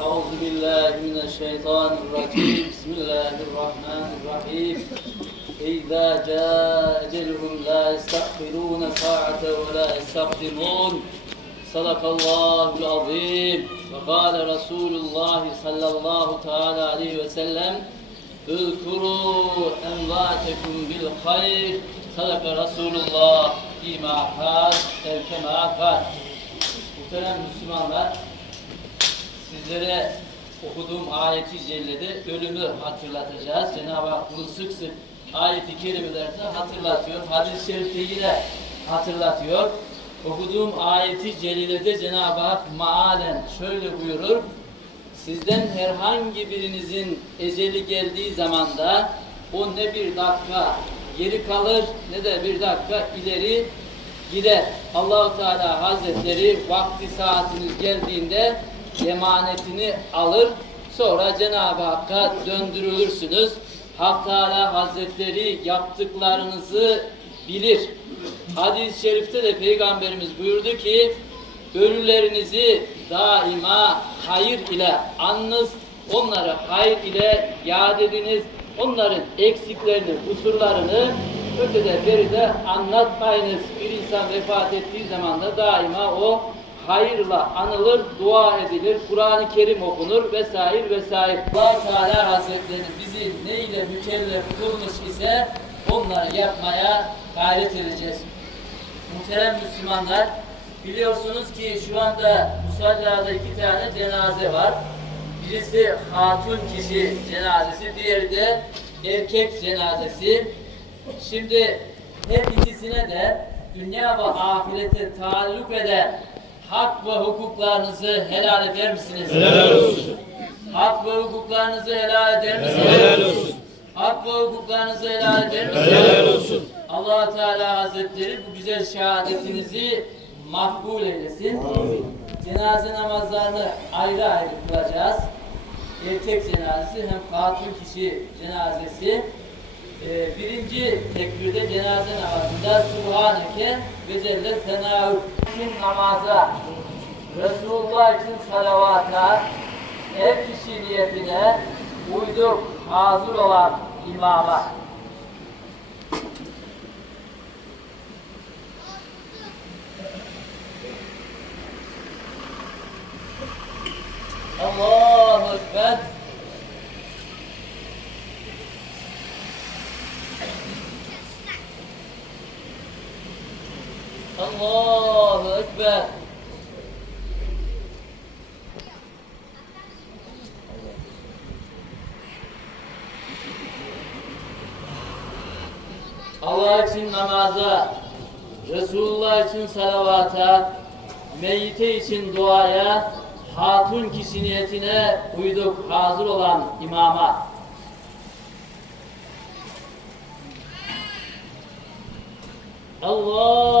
أعوذ بالله من الشيطان الرجيم بسم الله الرحمن الرحيم إذا جاء أجلهم لا يستأخرون ساعة ولا يستقدمون صدق الله العظيم وقال رسول الله صلى الله تعالى عليه وسلم اذكروا أمواتكم بالخير صدق رسول الله فيما قال أو كما قال Muhterem Müslümanlar, sizlere okuduğum ayeti cellede ölümü hatırlatacağız. Cenab-ı Hak bunu sık sık ayeti kerimelerde hatırlatıyor. Hadis-i şerifte yine hatırlatıyor. Okuduğum ayeti celilede Cenab-ı Hak maalen şöyle buyurur. Sizden herhangi birinizin eceli geldiği zamanda o ne bir dakika geri kalır ne de bir dakika ileri gider. Allahu Teala Hazretleri vakti saatiniz geldiğinde emanetini alır. Sonra Cenab-ı Hakk'a döndürülürsünüz. Hak Teala Hazretleri yaptıklarınızı bilir. Hadis-i şerifte de Peygamberimiz buyurdu ki ölülerinizi daima hayır ile anınız, onları hayır ile yad ediniz, onların eksiklerini, kusurlarını ötede beride anlatmayınız. Bir insan vefat ettiği zaman da daima o hayırla anılır, dua edilir, Kur'an-ı Kerim okunur vesaire vesaire. allah Teala Hazretleri bizi ne ile mükellef kılmış ise onları yapmaya gayret edeceğiz. Muhterem Müslümanlar, biliyorsunuz ki şu anda musallada iki tane cenaze var. Birisi hatun kişi cenazesi, diğeri de erkek cenazesi. Şimdi her ikisine de dünya ve ahirete taalluk eden hak ve hukuklarınızı helal eder misiniz? Helal olsun. Hak ve hukuklarınızı helal eder misiniz? Helal olsun. Hak ve hukuklarınızı helal eder misiniz? Helal olsun. allah Teala Hazretleri bu güzel şehadetinizi makbul eylesin. Cenaze namazlarını ayrı ayrı kılacağız. Erkek cenazesi hem hatun kişi cenazesi. Birinci tekbirde cenaze namazında Subhaneke ve Celle Senâhu için namaza Resulullah için salavata her kişi niyetine uyduk hazır olan imama Allahu Ekber. Allahu Ekber. Allah için namaza, Resulullah için salavata, meyyite için duaya, hatun kişi niyetine uyduk hazır olan imama. Allahu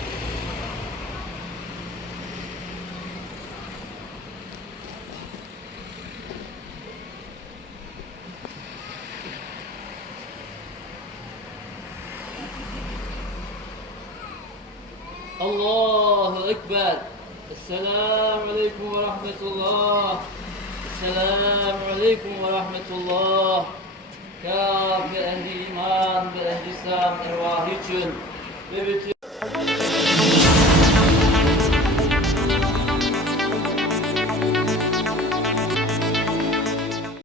Allahu Ekber. Esselamu Aleyküm ve Rahmetullah. Esselamu Aleyküm ve Rahmetullah. Ya Rabbi ehli iman ve ehli İslam ervahı için ve bütün